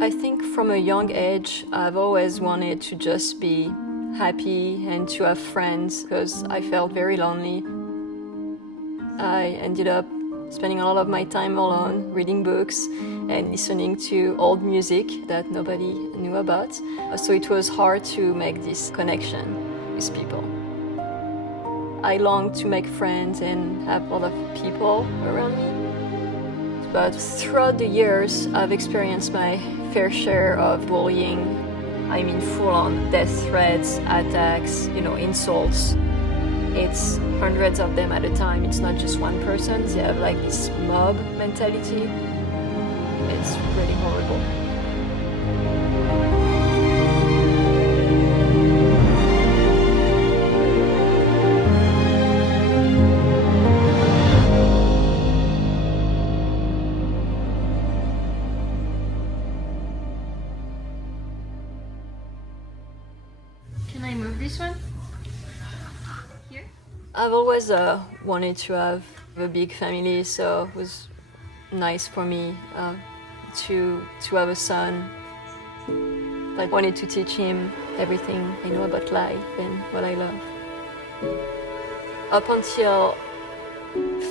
I think from a young age, I've always wanted to just be happy and to have friends because I felt very lonely. I ended up spending a lot of my time alone, reading books and listening to old music that nobody knew about. So it was hard to make this connection with people. I longed to make friends and have a lot of people around me. But throughout the years, I've experienced my fair share of bullying. I mean, full-on death threats, attacks, insults. It's hundreds of them at a time. It's not just one person. They have like this mob mentality. It's really horrible. Can I move this one? I've always wanted to have a big family, so it was nice for me to have a son. I wanted to teach him everything I know about life and what I love. Up until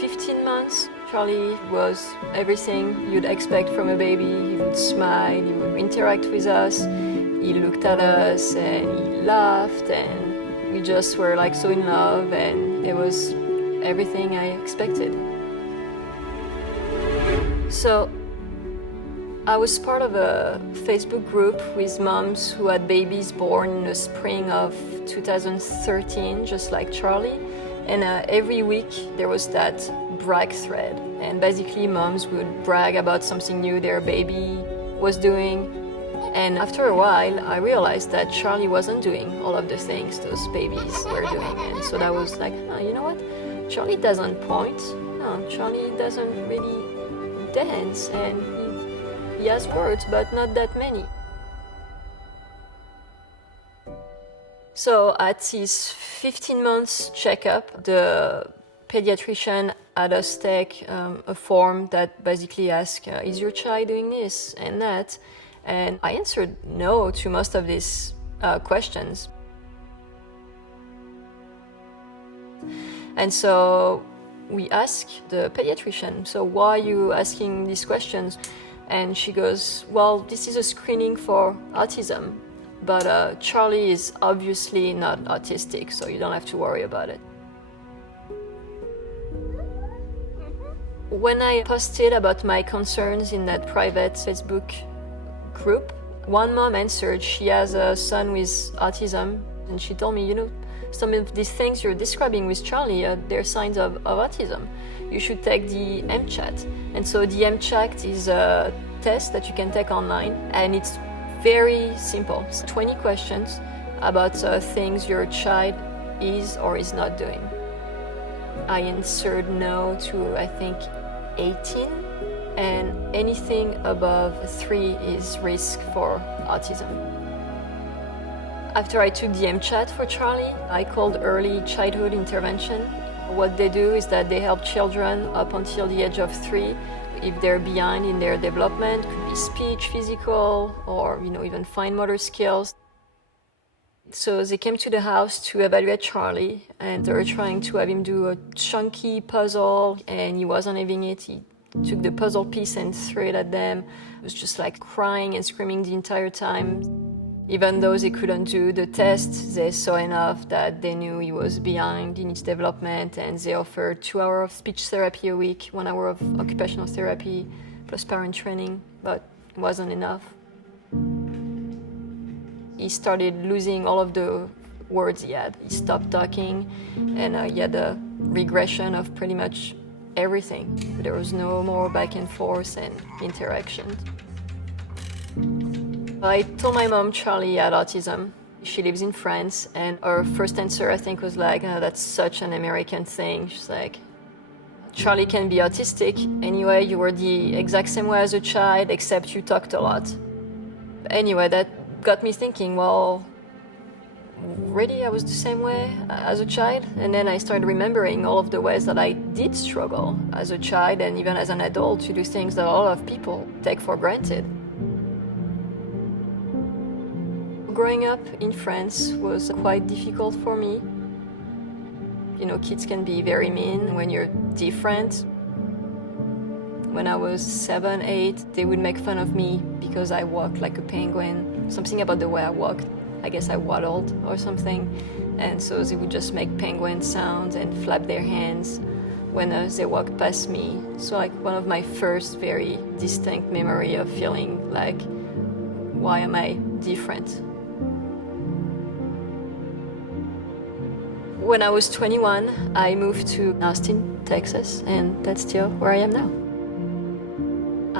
15 months, Charlie was everything you'd expect from a baby. He would smile, he would interact with us, he looked at us and he laughed, and we just were like so in love, and it was everything I expected. So I was part of a Facebook group with moms who had babies born in the spring of 2013, just like Charlie. And every week there was that brag thread. And basically moms would brag about something new their baby was doing. And after a while, I realized that Charlie wasn't doing all of the things those babies were doing. And so that was like, oh, you know what? Charlie doesn't point. No, Charlie doesn't really dance. And he has words, but not that many. So at his 15 months checkup, the pediatrician had us take a form that basically asked, is your child doing this and that? And I answered no to most of these questions. And so we asked the pediatrician, so why are you asking these questions? And she goes, well, this is a screening for autism, but Charlie is obviously not autistic, so you don't have to worry about it. When I posted about my concerns in that private Facebook group, one mom answered. She has a son with autism, and she told me, some of these things you're describing with Charlie, they're signs of autism. You should take the MChat. And so the MChat is a test that you can take online, and it's very simple. It's 20 questions about things your child is or is not doing. I answered no to, I think, 18. And anything above 3 is risk for autism. After I took the MChat for Charlie, I called early childhood intervention. What they do is that they help children up until the age of 3 if they're behind in their development. It could be speech, physical, or even fine motor skills. So they came to the house to evaluate Charlie, and they were trying to have him do a chunky puzzle, and he wasn't having it. He took the puzzle piece and threw it at them. He was just like crying and screaming the entire time. Even though they couldn't do the test, they saw enough that they knew he was behind in his development, and they offered 2 hours of speech therapy a week, 1 hour of occupational therapy, plus parent training, but it wasn't enough. He started losing all of the words he had. He stopped talking, and he had a regression of pretty much everything. There was no more back and forth and interaction. I told my mom Charlie had autism. She lives in France, and her first answer, I think, was like, oh, that's such an American thing. She's like, Charlie can be autistic. Anyway, you were the exact same way as a child, except you talked a lot. Anyway, that got me thinking, well, really, I was the same way as a child? And then I started remembering all of the ways that I did struggle as a child and even as an adult to do things that a lot of people take for granted. Growing up in France was quite difficult for me. You know, kids can be very mean when you're different. When I was 7, 8, they would make fun of me because I walked like a penguin. Something about the way I walked. I guess I waddled or something. And so they would just make penguin sounds and flap their hands when they walked past me. So like one of my first very distinct memory of feeling like, why am I different? When I was 21, I moved to Austin, Texas, and that's still where I am now.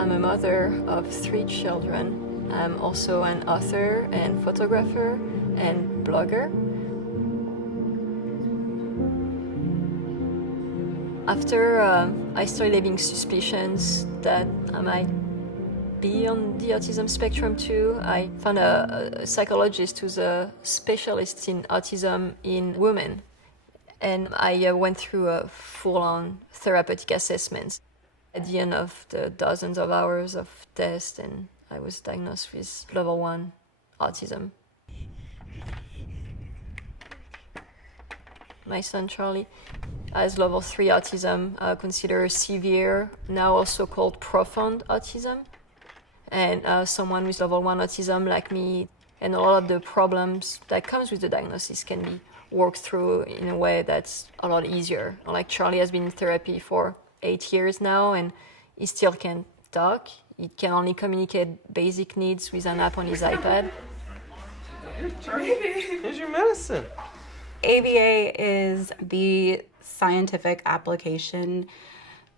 I'm a mother of 3 children. I'm also an author and photographer and blogger. After I started having suspicions that I might be on the autism spectrum too, I found a psychologist who's a specialist in autism in women. And I went through a full-on therapeutic assessment. At the end of the dozens of hours of tests, and I was diagnosed with level 1 autism. My son Charlie has level 3 autism, considered severe, now also called profound autism. And someone with level 1 autism like me, and a lot of the problems that comes with the diagnosis can be worked through in a way that's a lot easier. Like Charlie has been in therapy for 8 years now, and he still can't talk. He can only communicate basic needs with an app on his iPad. Here's your medicine. ABA is the scientific application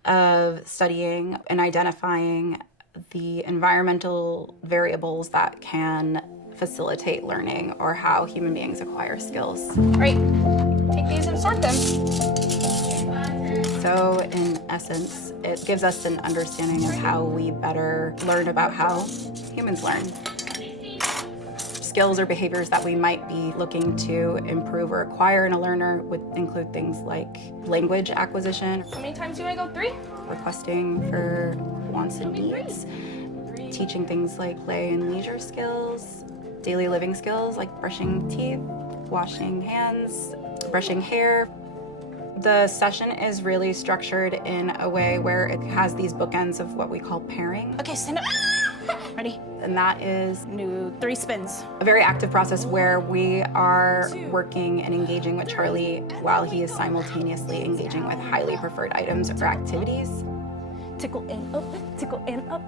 of studying and identifying the environmental variables that can facilitate learning or how human beings acquire skills. All right, take these and sort them. So in essence, it gives us an understanding of how we better learn about how humans learn. Skills or behaviors that we might be looking to improve or acquire in a learner would include things like language acquisition. How many times do I go? 3? Requesting for wants and needs. Teaching things like play and leisure skills. Daily living skills like brushing teeth, washing hands, brushing hair. The session is really structured in a way where it has these bookends of what we call pairing. Okay, stand up. Ready? And that is Do 3 spins. a very active process where we are working and engaging with Charlie while he is simultaneously engaging with highly preferred items or activities. Tickle and up, tickle and up.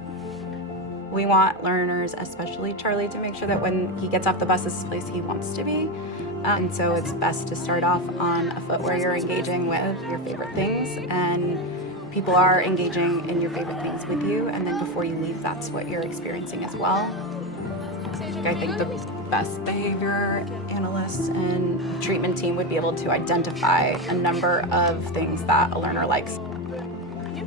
We want learners, especially Charlie, to make sure that when he gets off the bus, this is the place he wants to be. And so it's best to start off on a foot where you're engaging with your favorite things and people are engaging in your favorite things with you, and then before you leave, that's what you're experiencing as well. I think the best behavior analysts and treatment team would be able to identify a number of things that a learner likes.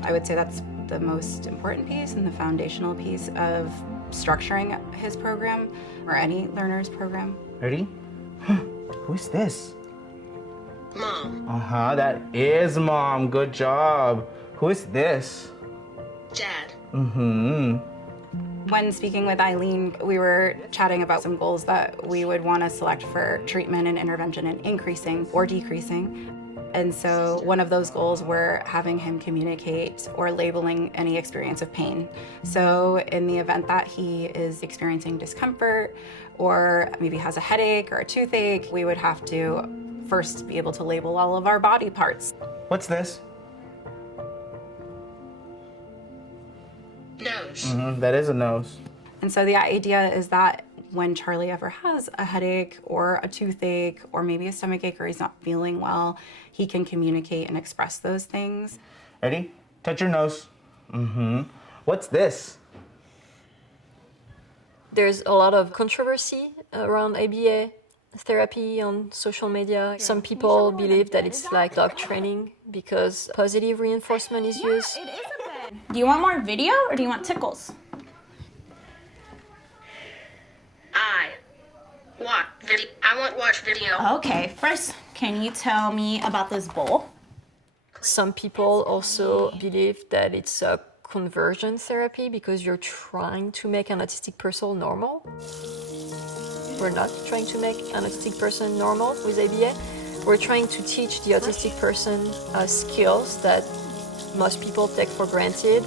I would say that's the most important piece and the foundational piece of structuring his program or any learner's program. Ready? Who's this? Mom. Uh-huh, that is Mom. Good job. Who is this? Dad. Mm-hmm. When speaking with Eileen, we were chatting about some goals that we would want to select for treatment and intervention in increasing or decreasing. And so one of those goals were having him communicate or labeling any experience of pain. So in the event that he is experiencing discomfort or maybe has a headache or a toothache, we would have to first be able to label all of our body parts. What's this? Nose. Mm-hmm, that is a nose. And so the idea is that when Charlie ever has a headache or a toothache or maybe a stomachache or he's not feeling well, he can communicate and express those things. Ready? Touch your nose. Mm-hmm. What's this? There's a lot of controversy around ABA therapy on social media. Some people believe that it's like dog training because positive reinforcement is used. It is a bed. Do you want more video or do you want tickles? I want watch video. Okay, first, can you tell me about this bowl? Some people also believe that it's a conversion therapy because you're trying to make an autistic person normal. We're not trying to make an autistic person normal with ABA. We're trying to teach the autistic person skills that most people take for granted.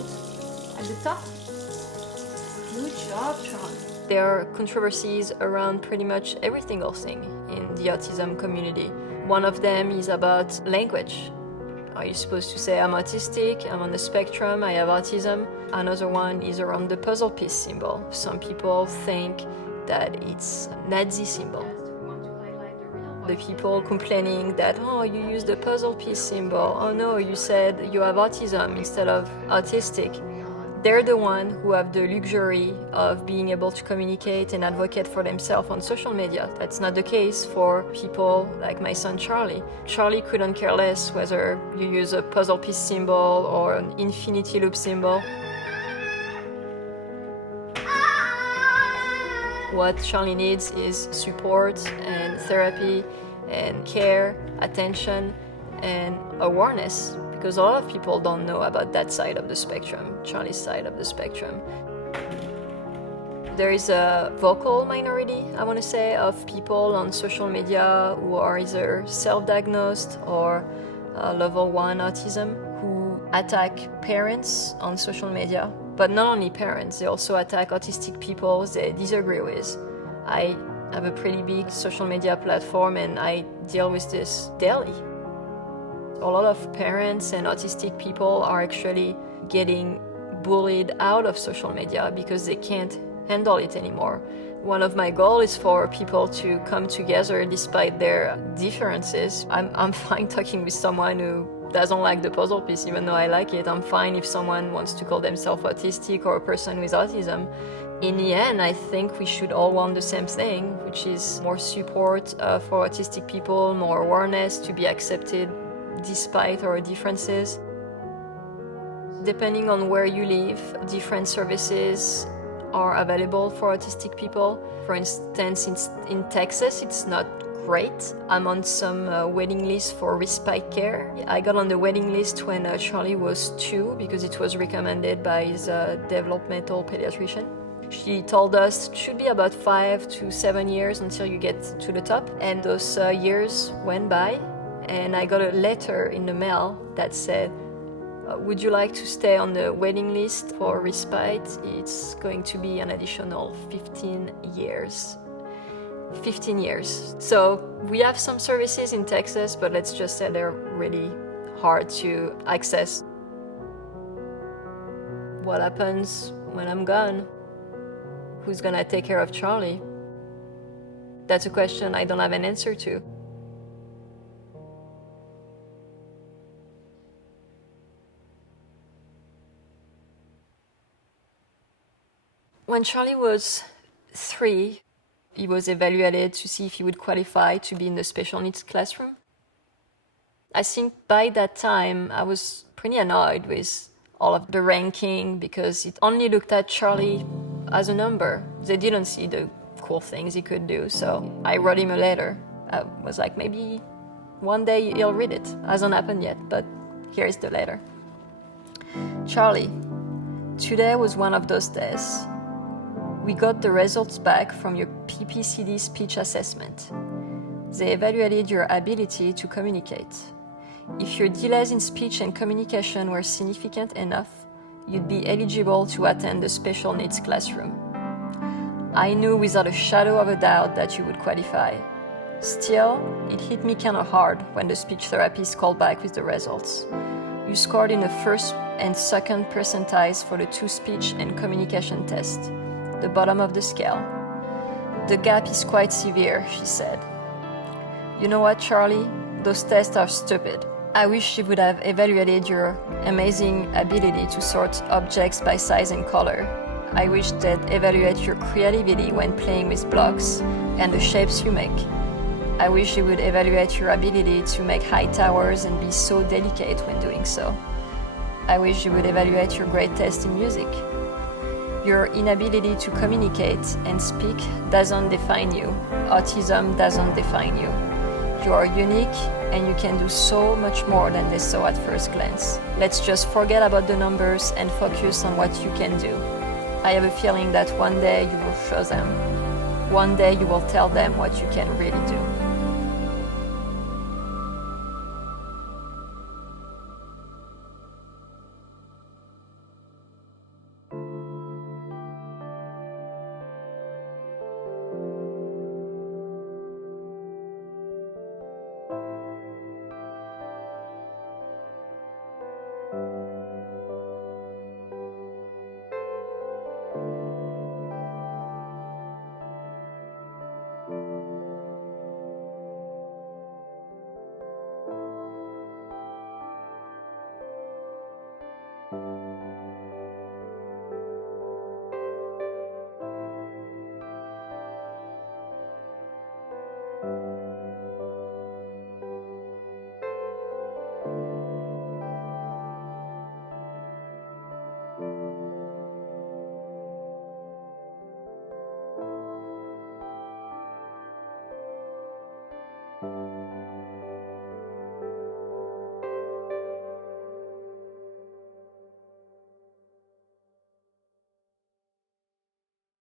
At the top. Good job, Charlie. There are controversies around pretty much every single thing in the autism community. One of them is about language. Are you supposed to say I'm autistic, I'm on the spectrum, I have autism? Another one is around the puzzle piece symbol. Some people think that it's a Nazi symbol. The people complaining that, oh, you used the puzzle piece symbol, oh no, you said you have autism instead of autistic. They're the ones who have the luxury of being able to communicate and advocate for themselves on social media. That's not the case for people like my son Charlie. Charlie couldn't care less whether you use a puzzle piece symbol or an infinity loop symbol. What Charlie needs is support and therapy and care, attention, and awareness. Because a lot of people don't know about that side of the spectrum, Charlie's side of the spectrum. There is a vocal minority, I want to say, of people on social media who are either self-diagnosed or level 1 autism, who attack parents on social media. But not only parents, they also attack autistic people they disagree with. I have a pretty big social media platform and I deal with this daily. A lot of parents and autistic people are actually getting bullied out of social media because they can't handle it anymore. One of my goals is for people to come together despite their differences. I'm fine talking with someone who doesn't like the puzzle piece, even though I like it. I'm fine if someone wants to call themselves autistic or a person with autism. In the end, I think we should all want the same thing, which is more support for autistic people, more awareness to be accepted despite our differences. Depending on where you live, different services are available for autistic people. For instance, in Texas, it's not great. I'm on some waiting list for respite care. I got on the waiting list when Charlie was 2 because it was recommended by his developmental pediatrician. She told us it should be about 5 to 7 years until you get to the top. And those years went by. And I got a letter in the mail that said, would you like to stay on the waiting list for respite? It's going to be an additional 15 years. 15 years. So we have some services in Texas, but let's just say they're really hard to access. What happens when I'm gone? Who's gonna take care of Charlie? That's a question I don't have an answer to. When Charlie was 3, he was evaluated to see if he would qualify to be in the special needs classroom. I think by that time I was pretty annoyed with all of the ranking because it only looked at Charlie as a number. They didn't see the cool things he could do, so I wrote him a letter. I was like, maybe one day he'll read it. Hasn't happened yet, but here's the letter. Charlie, today was one of those days. We got the results back from your PPCD speech assessment. They evaluated your ability to communicate. If your delays in speech and communication were significant enough, you'd be eligible to attend the special needs classroom. I knew without a shadow of a doubt that you would qualify. Still, it hit me kind of hard when the speech therapist called back with the results. You scored in the first and second percentiles for the 2 speech and communication tests. The bottom of the scale. The gap is quite severe, she said. You know what, Charlie? Those tests are stupid. I wish she would have evaluated your amazing ability to sort objects by size and color. I wish they'd evaluate your creativity when playing with blocks and the shapes you make. I wish you would evaluate your ability to make high towers and be so delicate when doing so. I wish you would evaluate your great taste in music. Your inability to communicate and speak doesn't define you. Autism doesn't define you. You are unique and you can do so much more than they saw at first glance. Let's just forget about the numbers and focus on what you can do. I have a feeling that one day you will show them. one day you will tell them what you can really do.